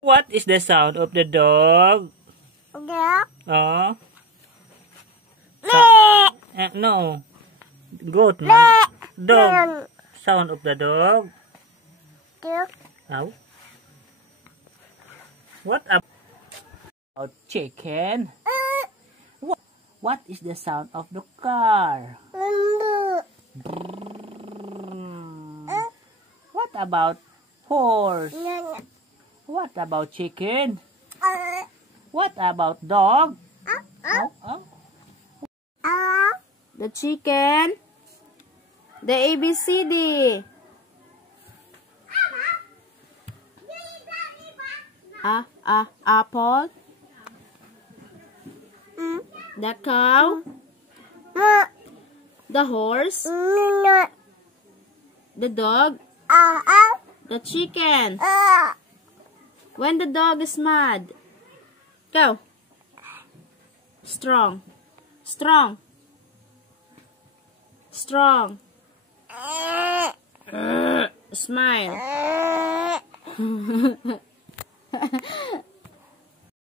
What is the sound of the dog? Dog. Oh. Meh. No. Goat, man. Dog. Sound of the dog. Dog. Ow. What about chicken? What is the sound of the car? What about horse? What about chicken? What about dog? Oh. The chicken. The ABCD. Apple. The cow. The horse. The dog. The chicken. When the dog is mad. Go. Strong. Strong. Strong. Smile.